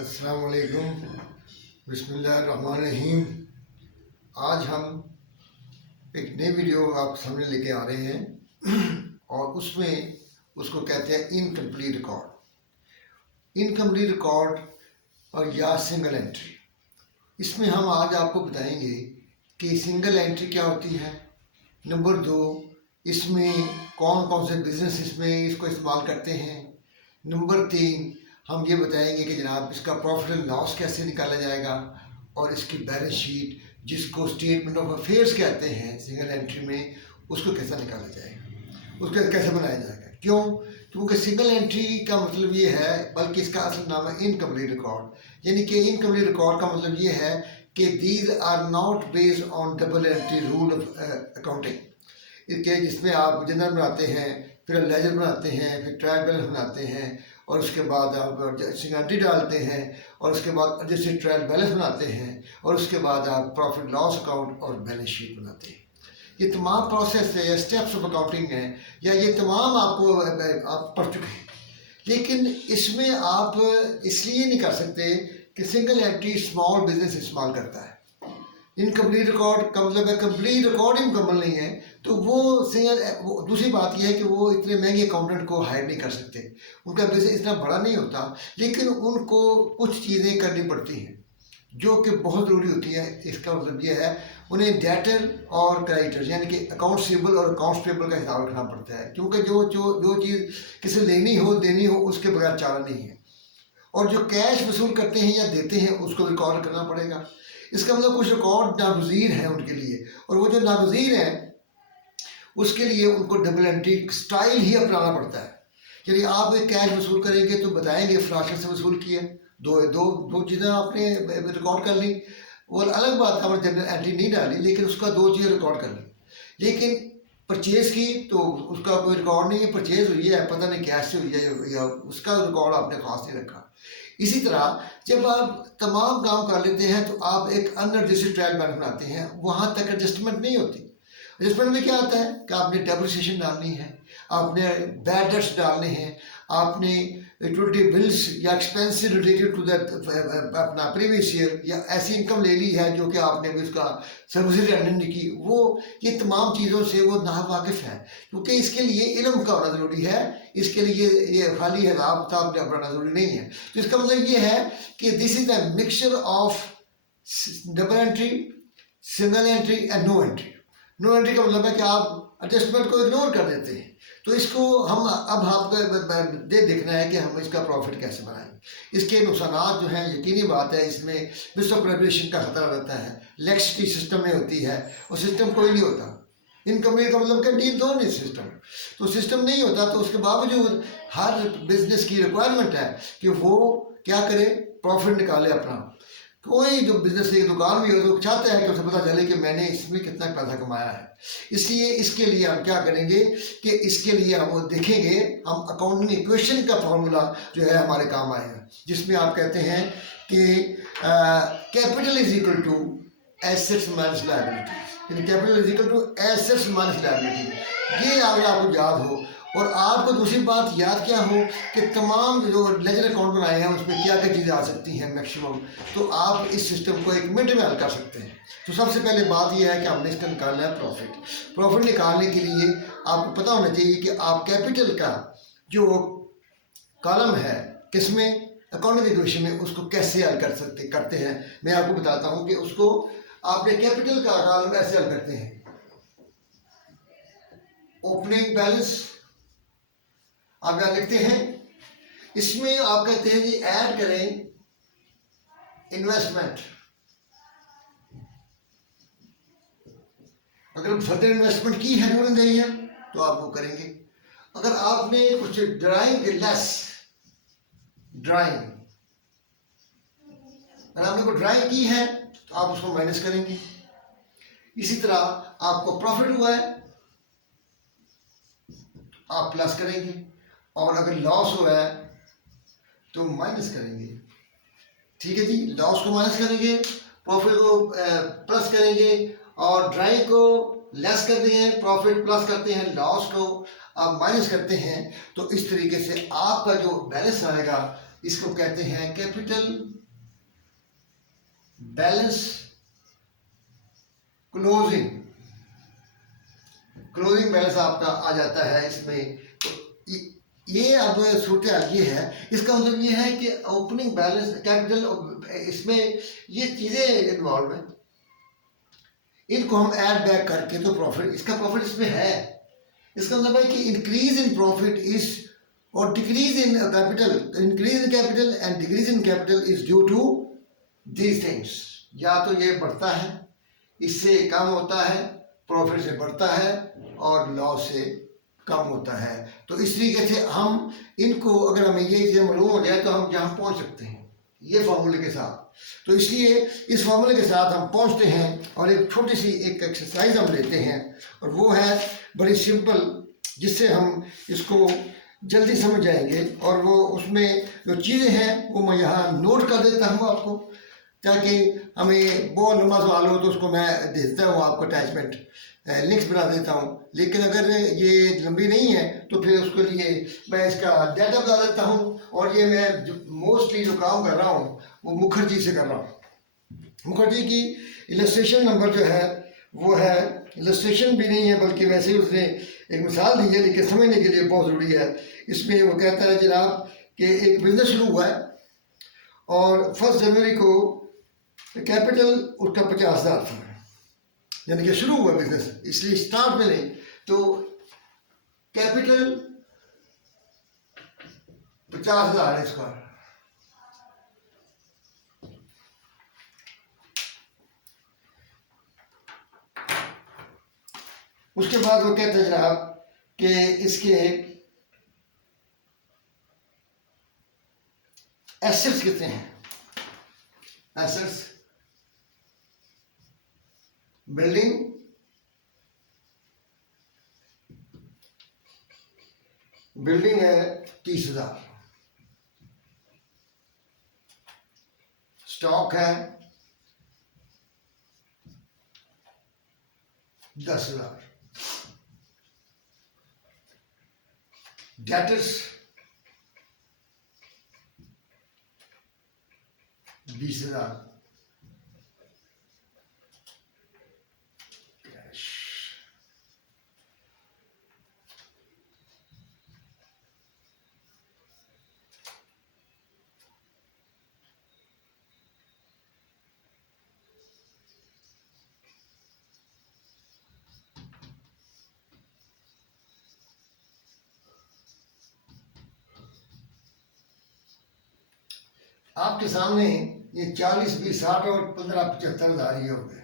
अस्सलाम वालेकुम, बिस्मिल्लाहिर्रहमानिर्रहीम। आज हम एक नई वीडियो आप सामने लेके आ रहे हैं और उसमें उसको कहते हैं इनकम्प्लीट रिकॉर्ड। इनकम्प्लीट रिकॉर्ड और या सिंगल एंट्री। इसमें हम आज आपको बताएंगे कि सिंगल एंट्री क्या होती है। नंबर 2, इसमें कौन कौन से बिजनेस इसमें इसको इस्तेमाल करते हैं। नंबर 3, हम ये बताएंगे कि जनाब इसका प्रॉफिट एंड लॉस कैसे निकाला जाएगा और इसकी बैलेंस शीट जिसको स्टेटमेंट ऑफ अफेयर्स कहते हैं सिंगल एंट्री में, उसको कैसा निकाला जाएगा, उसको कैसे बनाया जाएगा। क्यों? क्योंकि सिंगल एंट्री का मतलब ये है, बल्कि इसका असल नाम है इनकम्प्लीट रिकॉर्ड। यानी कि इनकम्प्लीट रिकॉर्ड का मतलब ये है कि these are not based on double entry rule of accounting, के जिसमें आप जनरल बनाते हैं, फिर लेजर बनाते हैं, फिर ट्रायल बैलेंस बनाते हैं और उसके बाद आप सिंगल डालते हैं और उसके बाद जैसे ट्रायल बैलेंस बनाते हैं और उसके बाद आप प्रॉफिट लॉस अकाउंट और बैलेंस शीट बनाते हैं। ये तमाम प्रोसेस है या स्टेप्स ऑफ अकाउंटिंग है या ये तमाम आपको आप पढ़ चुके हैं, लेकिन इसमें आप इसलिए नहीं कर सकते कि सिंगल एंट्री स्मॉल बिजनेस इस्तेमाल करता है। इनकम्प्लीट रिकॉर्ड का मतलब है कंप्लीट रिकॉर्ड ही मुकम्मल नहीं है, तो वो दूसरी बात यह है कि वो इतने महंगे अकाउंटेंट को हायर नहीं कर सकते, उनका बिजनेस इतना बड़ा नहीं होता, लेकिन उनको कुछ चीज़ें करनी पड़ती हैं जो कि बहुत ज़रूरी होती है। इसका मतलब ये है उन्हें डेटर और क्रेडिटर यानी कि अकाउंट्स रिसीवेबल और अकाउंट्स पेबल का हिसाब रखना पड़ता है, क्योंकि जो जो जो चीज़ किसी लेनी हो देनी हो उसके बगैर चारा नहीं है। और जो कैश वसूल करते हैं या देते हैं उसको रिकॉर्ड करना पड़ेगा। इसका मतलब कुछ रिकॉर्ड नागुज़ीर हैं उनके लिए, और वो जो नागुज़ीर हैं उसके लिए उनको डबल एंट्री स्टाइल ही अपनाना पड़ता है। यानी आप एक कैश वसूल करेंगे तो बताएंगे फ्लाशर से वसूल किया, दो दो दो चीज़ें आपने रिकॉर्ड कर ली। वो अलग बात है, आपने जनरल एंट्री नहीं डाली लेकिन उसका 2 चीज़ें रिकॉर्ड कर ली। लेकिन परचेज़ की तो उसका कोई रिकॉर्ड नहीं है, परचेज़ हुई है पता नहीं कैश से हुई है या उसका रिकॉर्ड आपने खास नहीं रखा। इसी तरह जब आप तमाम काम कर लेते हैं तो आप एक अनएडजस्टेड ट्रायल बैलेंस बनाते हैं, वहाँ तक एडजस्टमेंट नहीं होती। एडजस्टमेंट में क्या आता है कि आपने डेप्रिसिएशन डालनी है, आपने बैड डेट्स डालने हैं, आपने यूटिलिटी बिल्स या एक्सपेंसिव रिलेटेड टू दैट अपना प्रीवियस ईयर या ऐसी इनकम ले ली है जो कि आपने अभी उसका सर्विस रेंडर नहीं की, वो ये तमाम चीज़ों से वो नावाकिफ़ है, क्योंकि इसके लिए इल्म का होना ज़रूरी है। इसके लिए ये खाली हिसाब किताब बनाना ज़रूरी नहीं है। तो इसका मतलब ये है कि this is the mixture of double entry, single entry and no entry. No entry का मतलब है कि आप एडजस्टमेंट को इग्नोर कर देते हैं। तो इसको हम अब आपको देखना है कि हम इसका प्रॉफिट कैसे बनाएं। इसके नुकसान जो हैं, यकीनी बात है इसमें मिस ऑफ रेगुलेशन का खतरा रहता है, लेक्सिटी सिस्टम में होती है और सिस्टम कोई नहीं होता। इनकम्प्लीट का मतलब कि डील दो नहीं सिस्टम, तो सिस्टम नहीं होता, तो उसके बावजूद हर बिजनेस की रिक्वायरमेंट है कि वो क्या करे, प्रॉफिट निकाले अपना। कोई जो बिजनेस की दुकान भी हो तो चाहता है कि उसे पता चले कि मैंने इसमें कितना पैसा कमाया है। इसलिए इसके लिए हम क्या करेंगे कि इसके लिए हम देखेंगे, हम अकाउंटिंग इक्वेशन का फॉर्मूला जो है हमारे काम आएगा, जिसमें आप कहते हैं कि capital is equal to assets minus liability, यानी capital is equal to assets minus liability. ये अगर आपको याद हो, और आपको दूसरी बात याद क्या हो कि तमाम जो लेजर अकाउंट बनाए हैं उसमें क्या क्या चीज़ें आ सकती हैं मैक्सिमम, तो आप इस सिस्टम को 1 मिनट में हल कर सकते हैं। तो सबसे पहले बात यह है कि हमने इसका निकालना है प्रॉफिट। प्रॉफिट निकालने के लिए आपको पता होना चाहिए कि आप कैपिटल का जो कॉलम है किसमें, अकाउंटिंग इक्वेशन में, उसको कैसे हल करते हैं। मैं आपको बताता हूँ कि उसको आपने कैपिटल का कॉलम ऐसे हल करते हैं। ओपनिंग बैलेंस आप यहाँ लिखते हैं, इसमें आप कहते हैं जी ऐड करें इन्वेस्टमेंट। अगर फर्दर इन्वेस्टमेंट की है ड्यूरिंग द ईयर तो आप वो करेंगे। अगर आपने कुछ ड्राइंग लेस ड्राइंग, अगर आपने कोई ड्राइंग की है तो आप उसको माइनस करेंगे। इसी तरह आपको प्रॉफिट हुआ है आप प्लस करेंगे, और अगर लॉस हुआ है तो माइनस करेंगे। ठीक है जी, लॉस को माइनस करेंगे, प्रॉफिट को प्लस करेंगे, और ड्राइंग को लेस कर देंगे, प्रॉफिट प्लस करते हैं, लॉस को आप माइनस करते हैं। तो इस तरीके से आपका जो बैलेंस आएगा इसको कहते हैं कैपिटल बैलेंस क्लोजिंग बैलेंस आपका आ जाता है इसमें। तो ये अब सूरत ये है, इसका मतलब ये है कि ओपनिंग बैलेंस कैपिटल, इसमें ये चीज़ें इन्वॉल्व हैं, इनको हम ऐड बैक करके तो प्रॉफिट, इसका प्रॉफिट इसमें है। इसका मतलब है कि इंक्रीज इन प्रॉफिट इज और decrease in capital, increase in capital and decrease in capital is due to these things. या तो ये बढ़ता है, इससे कम होता है, प्रॉफिट से बढ़ता है, और लॉस से कम होता है। तो इस तरीके से हम इनको, अगर हमें ये चीज़ें मालूम हो जाए तो हम जहाँ पहुँच सकते हैं ये फार्मूले के साथ। तो इसलिए इस फार्मूले के साथ हम पहुँचते हैं और एक छोटी सी एक एक्सरसाइज हम लेते हैं, और वो है बड़ी सिंपल, जिससे हम इसको जल्दी समझ जाएंगे। और वो उसमें जो चीज़ें हैं वो मैं यहाँ नोट कर देता हूँ आपको, ताकि हमें बहुत लंबा सवाल हो तो उसको मैं दे देता हूँ आपको, अटैचमेंट लिंक्स बना देता हूँ। लेकिन अगर ये लंबी नहीं है तो फिर उसके लिए मैं इसका डाटा बता देता हूँ। और ये मैं मोस्टली जो काम कर रहा हूँ वो मुखर्जी से कर रहा हूँ। मुखर्जी की इलस्ट्रेशन नंबर जो है वो है, इलस्ट्रेशन भी नहीं है बल्कि वैसे ही उसने एक मिसाल दी है, लेकिन समझने के लिए बहुत ज़रूरी है। इसमें वो कहता है जनाब कि एक बिजनेस शुरू हुआ है और 1 जनवरी को कैपिटल उसका 50,000 था, यानी कि शुरू हुआ बिजनेस, इसलिए स्टार्ट में नहीं, तो कैपिटल 50,000 है इसका। उसके बाद वो कहते हैं जनाब कि इसके एसेट्स कितने हैं। एसेट्स बिल्डिंग, है 30,000, स्टॉक है 10,000, डेटर्स 20,000, कैश। आपके सामने ये 40, 20, 60 और 15, 75,000 ये हो गए,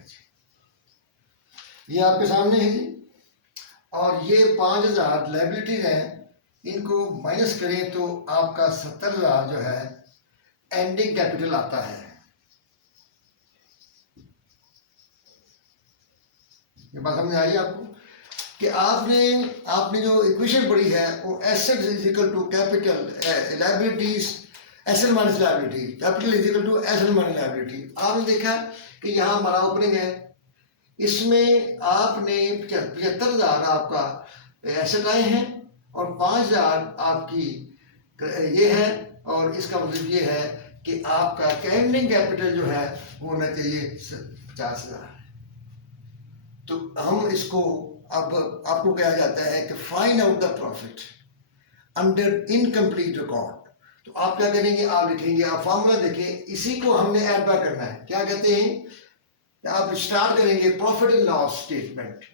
ये आपके सामने है जी। और ये 5,000 लाइबिलिटीज हैं, इनको माइनस करें तो आपका 70,000 जो है एंडिंग कैपिटल आता है। ये बात समझ आई आपको कि आपने जो इक्वेशन पढ़ी है वो asset is equal to capital, liabilities asset minus liability, capital is equal to asset minus liability. आपने देखा कि यहाँ हमारा ओपनिंग है, इसमें आपने 75,000 आपका एसेट आए हैं और 5,000 आपकी ये है, और इसका मतलब ये है कि आपका एंडिंग कैपिटल जो है वो होना चाहिए 50,000। तो हम इसको अब आपको कहा जाता है कि find out the profit under incomplete record. तो आप क्या करेंगे, आप लिखेंगे, आप फार्मूला देखें, इसी को हमने ऐड बैक करना है। क्या कहते हैं, आप स्टार्ट करेंगे profit and loss statement.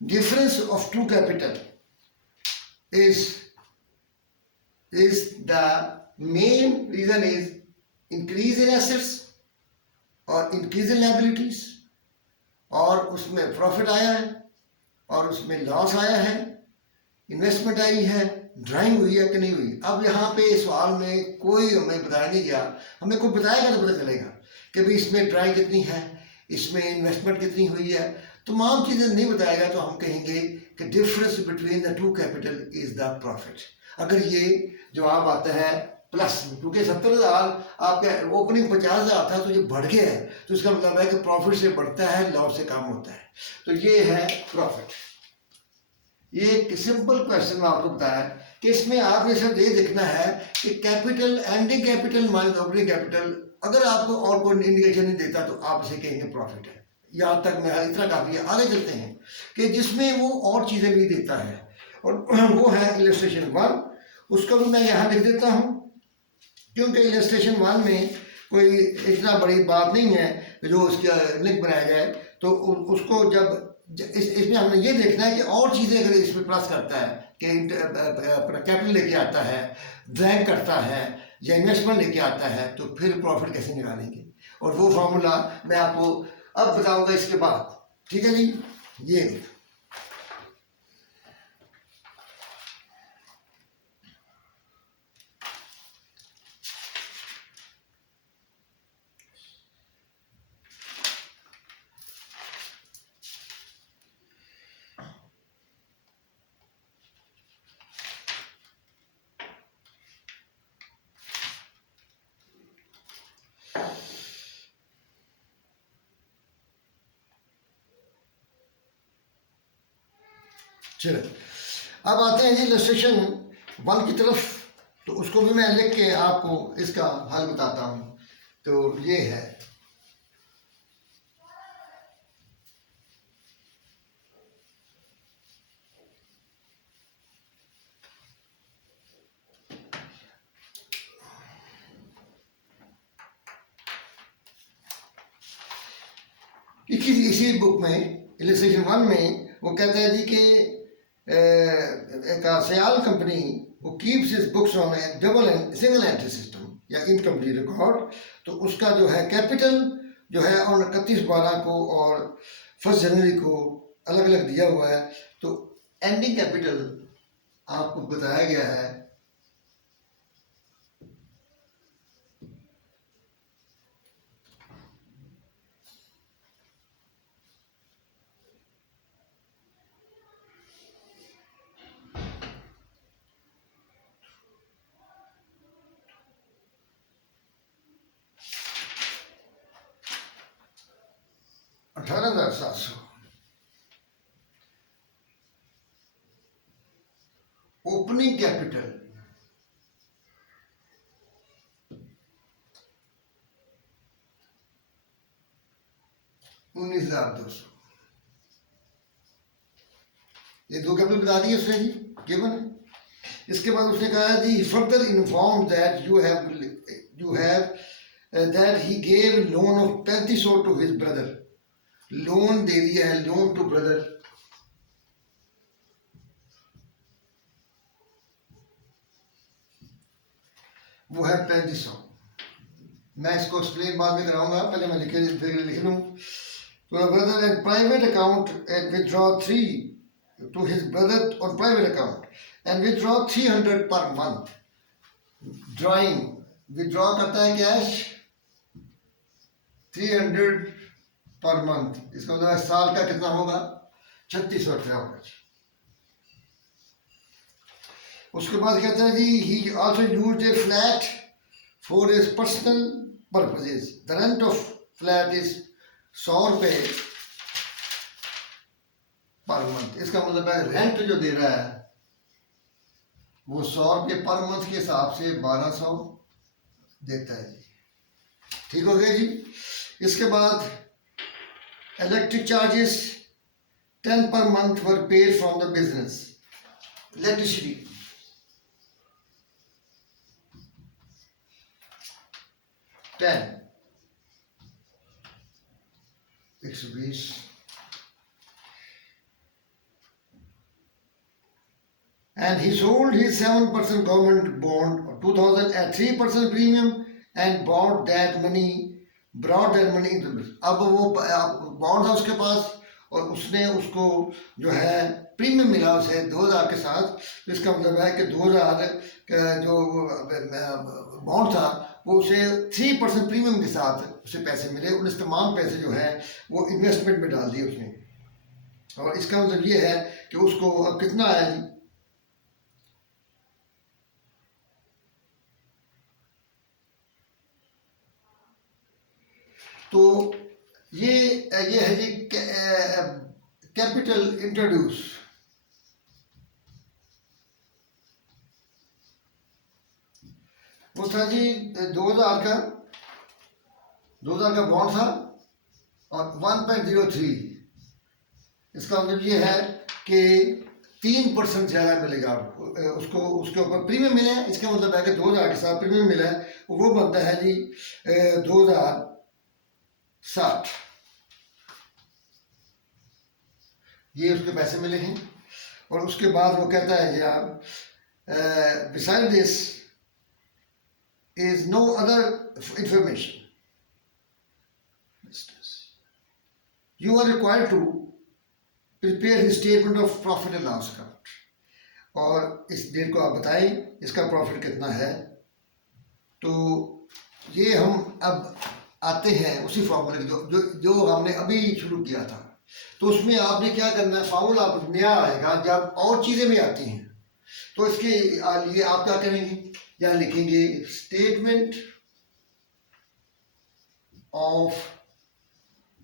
Difference of two capital is the main reason is increase in assets और increase in liabilities, और उसमें प्रॉफिट आया है और उसमें लॉस आया है, इन्वेस्टमेंट आई है ड्राइंग हुई है कि नहीं हुई। अब यहाँ पे सवाल में कोई हमें बताया नहीं गया, हमें कोई बताएगा तो पता चलेगा कि भाई इसमें ड्राइंग कितनी है, इसमें इन्वेस्टमेंट कितनी हुई है, तमाम चीज़ें नहीं बताएगा तो हम कहेंगे कि difference between the two capital is the profit. अगर ये जवाब आता है प्लस, क्योंकि 70,000 आपका ओपनिंग 50,000 था तो ये बढ़ गया है, तो इसका मतलब है कि प्रॉफिट से बढ़ता है, लॉस से कम होता है, तो ये है प्रॉफिट। ये एक सिंपल क्वेश्चन में आपको बताया कि इसमें आपने सिर्फ ये देखना है कि capital, ending capital minus opening capital, अगर आपको और कोई इंडिकेशन नहीं देता तो आप इसे कहेंगे प्रॉफिट है। यहाँ तक मैं इतना काफ़ी है। आगे चलते हैं कि जिसमें वो और चीज़ें भी देता है, और वो है इलस्ट्रेशन 1। उसको भी मैं यहाँ लिख देता हूँ, क्योंकि इलस्ट्रेशन 1 में कोई इतना बड़ी बात नहीं है जो उसका लिंक बनाया जाए, तो उसको जब इसमें हमने ये देखना है कि और चीज़ें अगर इसमें प्लस करता है कि कैपिटल लेके आता है, ड्रैग करता है या इन्वेस्टमेंट लेके आता है, तो फिर प्रॉफिट कैसे निकालेंगे, और वो फार्मूला मैं आपको अब बताऊंगा इसके बाद। ठीक है जी, ये चलो अब आते हैं जी इलस्ट्रेशन 1 की तरफ। तो उसको भी मैं लिख के आपको इसका हल बताता हूँ। तो ये है, इसी बुक में इलस्ट्रेशन 1 में वो कहता है जी कि एक सयाल कंपनी वो keeps his books on A double and single entry system या इनकम्प्लीट रिकॉर्ड। तो उसका जो है कैपिटल जो है और 31/12 को और 1 जनवरी को अलग अलग दिया हुआ है। तो एंडिंग कैपिटल आपको बताया गया है $18,700। Opening capital $19,200। ये दो कैपिटल बता दिए उसने जी, केवल है। इसके बाद उसने कहा जी further inform that you have that he gave loan of 3500 to his brother. Loan दे दिया है, लोन टू ब्रदर, वो है 3500। मैं इसको एक्सप्लेन बाद में कराऊंगा, पहले मैं लिख लूँ। तो brother and private account and withdraw 3 to his brother on private account and withdraw 300 per month। Drawing withdraw करता है कैश 300 पर मंथ, इसका मतलब साल का कितना होगा 3600 रुपया होगा। उसके बाद कहते हैं जी he also used a flat for his personal purposes. The rent of flat is 100 रुपये पर मंथ। इसका मतलब है रेंट जो दे रहा है वो 100 रुपये पर मंथ के हिसाब से 1200 देता है जी। ठीक हो गया जी। इसके बाद electric charges 10 per month were paid from the business. Electricity 10 120। And he sold his 7% government bond 2000 at 3% premium and brought that money into business। अब वो बॉन्ड था उसके पास और उसने उसको जो है प्रीमियम मिला उसे 2000 के साथ, तो इसका मतलब है कि 2000 का जो बॉन्ड था वो उसे 3% प्रीमियम के साथ उसे पैसे मिले, और इस तमाम पैसे जो हैं वो इन्वेस्टमेंट में डाल दिए उसने। और इसका मतलब ये है कि उसको अब कितना आया जी, तो ये है जी कैपिटल इंट्रोड्यूस। वो था जी 2000 का बॉन्ड था और 1.03, इसका मतलब ये है कि 3% ज़्यादा मिलेगा उसको, उसके ऊपर प्रीमियम मिला है। इसका मतलब है कि 2000 के साथ प्रीमियम मिला है, वो बनता है जी 2060, ये उसके पैसे मिले हैं। और उसके बाद वो कहता है कि आप beside this is no other information you are required to prepare his statement of profit and loss account, और इस डेट को आप बताएं इसका प्रॉफिट कितना है। तो ये हम अब आते हैं उसी फॉर्मूले की जो हमने अभी शुरू किया था। तो उसमें आपने क्या करना है, फॉर्मूला आप नया आएगा जब और चीज़ें भी आती हैं। तो इसके लिए आप क्या करेंगे, यहाँ लिखेंगे statement of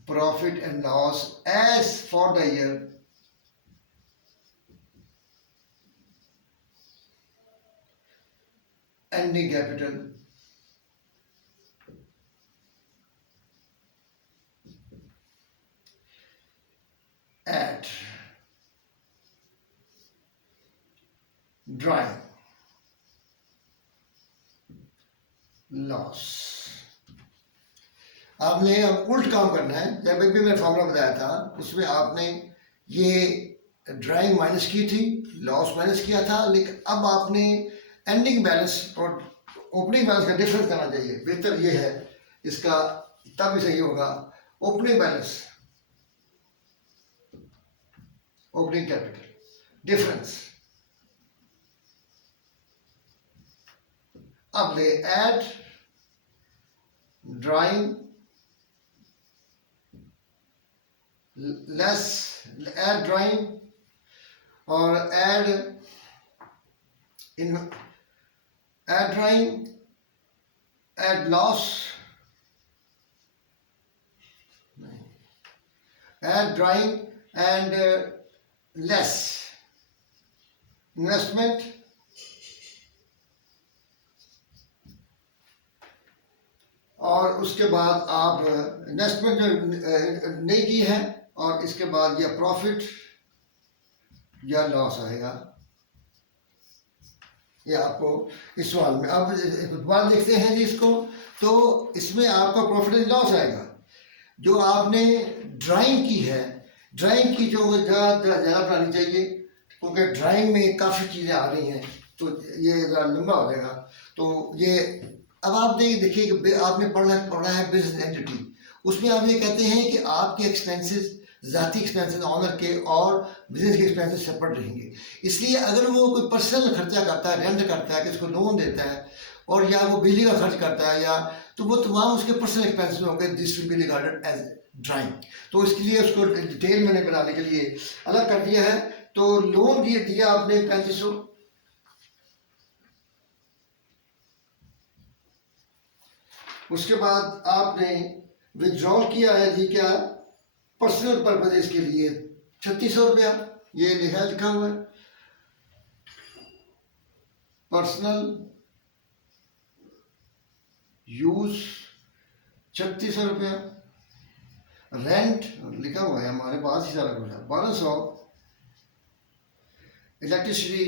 profit and loss as for the year ending capital at drawing loss। आपने अब उल्ट काम करना है। जब भी मैंने फॉर्मूला बताया था उसमें आपने ये ड्राइंग माइनस की थी, लॉस माइनस किया था, लेकिन अब आपने एंडिंग बैलेंस और ओपनिंग बैलेंस का डिफरेंस करना चाहिए। बेहतर ये है इसका, तब भी सही होगा opening balance, opening capital difference. अब ले add drawing less, add drawing और add in, add drawing, add loss, add drawing and less investment, और उसके बाद आप इन्वेस्टमेंट जो नहीं की है, और इसके बाद या प्रॉफिट या लॉस आएगा। ये आपको इस सवाल में, अब बात देखते हैं जी इसको। तो इसमें आपका प्रॉफिट एंड लॉस आएगा। जो आपने ड्राइंग की है, ड्राइंग की जो ज़्यादा बनानी चाहिए, क्योंकि ड्राइंग में काफ़ी चीज़ें आ रही हैं, तो ये लंबा हो जाएगा। तो ये अब आप देखिए कि आपने पढ़ना है बिजनेस एंटिटी। उसमें आप ये कहते हैं कि आपके एक्सपेंसेस, ज़ाती एक्सपेंसेस ऑनर के और बिजनेस के एक्सपेंसेस सेपरेट रहेंगे। इसलिए अगर वो कोई पर्सनल खर्चा करता है, रेंट करता है, किसको लोन देता है, और या वो बिजली का खर्च करता है, या तो वो तमाम उसके पर्सनल एक्सपेंसेस होंगे, this will be regarded as drawing. तो इसके लिए उसको डिटेल मैंने बनाने के लिए अलग कर दिया है। तो लोन दिया आपने 3500, उसके बाद आपने विड्रॉल किया है जी क्या, पर्सनल पर्पजेस के लिए 3600 रुपया, ये लिखा हुआ है पर्सनल यूज 3600 रुपया। रेंट लिखा हुआ है हमारे पास ही सारा कुछ, 1200। इलेक्ट्रिसिटी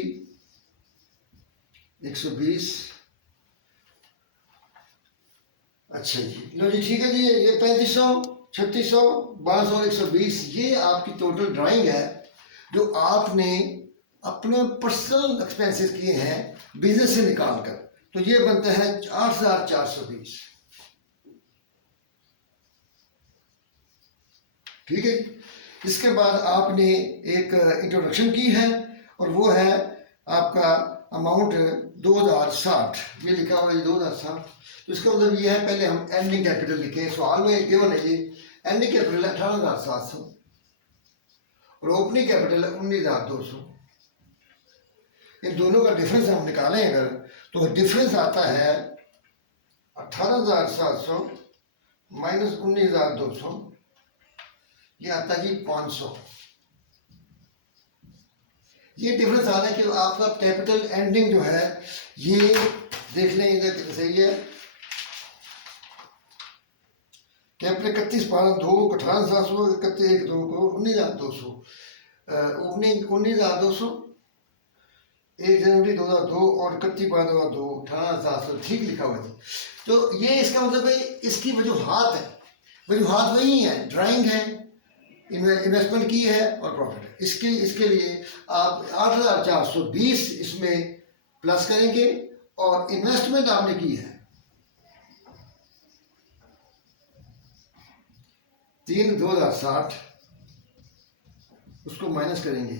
120। अच्छा जी, लो जी ठीक है जी, ये 3500, 3600, 1200, 120, ये आपकी टोटल ड्राइंग है जो आपने अपने पर्सनल एक्सपेंसेस किए हैं बिजनेस से निकाल कर। तो ये बनता है 8420। ठीक है, इसके बाद आपने एक इंट्रोडक्शन की है और वो है आपका अमाउंट 2060, ये लिखा हुआ है 2060। तो इसका मतलब ये है, पहले हम एंडिंग कैपिटल लिखें। सवाल में गिवन है ये एंडिंग कैपिटल 18,700 और ओपनिंग कैपिटल 19,200। इन दोनों का डिफरेंस हम निकालें अगर, तो डिफरेंस आता है 18,700 माइनस 19,200, ये आता है जी 500। ये डिफरेंस आ रहा है कि आपका कैपिटल एंडिंग जो है ये देख लें, इधर सही है। कैपिटल 31/12 को 18,700, 31/1 को 19,200, ओपनिंग 19,200, 1 जनवरी 2002 और 31/12 18,700, ठीक लिखा हुआ है। तो ये इसका मतलब है, इसकी वजूहात है, वजूहात वही है, ड्राइंग है, इन्वेस्टमेंट की है और प्रॉफिट है। इसके लिए आप 8,420 इसमें प्लस करेंगे और इन्वेस्टमेंट आपने की है 3,2060, उसको माइनस करेंगे।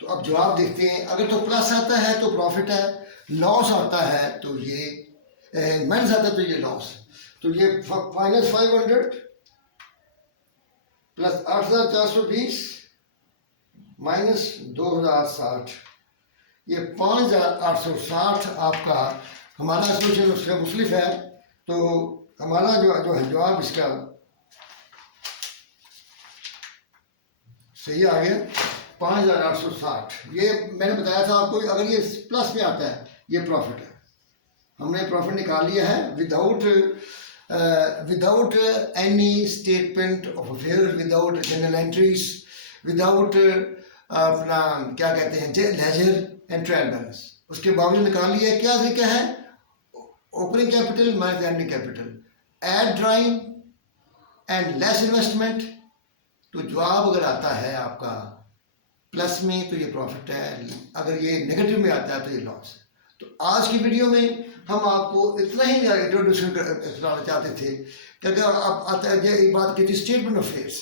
तो अब जवाब देखते हैं, अगर तो प्लस आता है तो प्रॉफिट है, लॉस आता है तो ये माइनस आता है तो ये लॉस है। तो ये माइनस 500 प्लस 8,420 माइनस 2,060, ये 5,860 आपका हमारा सोल्यूशन उसका मुख्तलिफ है। तो हमारा जो है जवाब इसका सही आ गया 5,860। ये मैंने बताया था आपको, अगर ये प्लस में आता है ये प्रॉफिट है। हमने प्रॉफिट निकाल लिया है without any statement of affair, without general entries, without अपना क्या कहते हैं लेजर एंड ट्रायल बैलेंस। उसके बावजूद निकाल लिया। क्या तरीका है? Opening capital minus ending capital, add drawing and less investment. तो जवाब अगर आता है आपका प्लस में तो ये प्रॉफिट है, अगर ये नेगेटिव में आता है तो ये लॉस है। तो आज की वीडियो में हम आपको इतना ही इंट्रोड्यूशन कराना चाहते थे कि अगर आप आता है एक बात की थी स्टेटमेंट ऑफ अफेयर्स,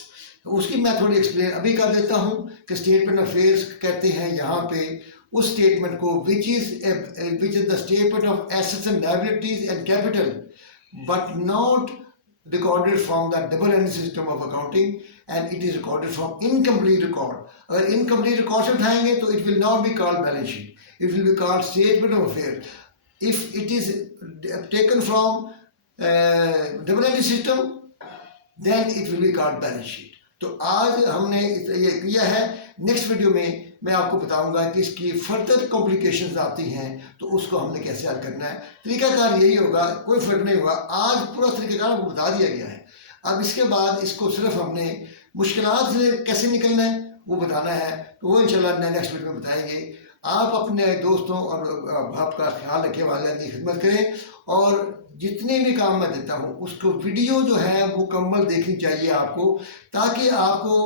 उसकी मैं थोड़ी एक्सप्लेन अभी कर देता हूँ कि स्टेटमेंट ऑफ अफेयर्स कहते हैं यहाँ पे उस स्टेटमेंट को which is the statement of assets and liabilities and capital but not recorded from the double entry system of accounting and it is recorded from incomplete record. अगर incomplete record से उठाएंगे तो it will not be called balance sheet, it will be called statement of affairs. If it is taken from double entry system then it will be called balance sheet. तो आज हमने ये किया है। Next video में मैं आपको बताऊंगा कि इसकी फर्दर कॉम्प्लिकेशंस आती हैं तो उसको हमने कैसे हल करना है। तरीकाकार यही होगा, कोई फर्क नहीं होगा। आज पूरा तरीकाकार आपको बता दिया गया है। अब इसके बाद इसको सिर्फ हमने मुश्किलात से कैसे निकलना है वो बताना है, तो वो इंशाल्लाह नेक्स्ट वीडियो में बताएंगे। आप अपने दोस्तों और बाप का ख्याल रखे, वाले की खिदमत करें और जितने भी काम मैं देता हूँ उसको वीडियो जो है मुकम्मल देखनी चाहिए आपको, ताकि आपको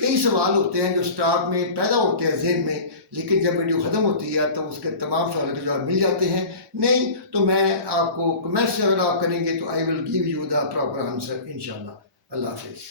कई सवाल होते हैं जो स्टार्ट में पैदा होते हैं जहन में, लेकिन जब वीडियो ख़त्म होती है तो उसके तमाम सवालों के जवाब मिल जाते हैं। नहीं तो मैं आपको कमेंट्स अगर आप करेंगे तो I will give you the proper answer इंशाल्लाह। अल्लाह हाफिज़।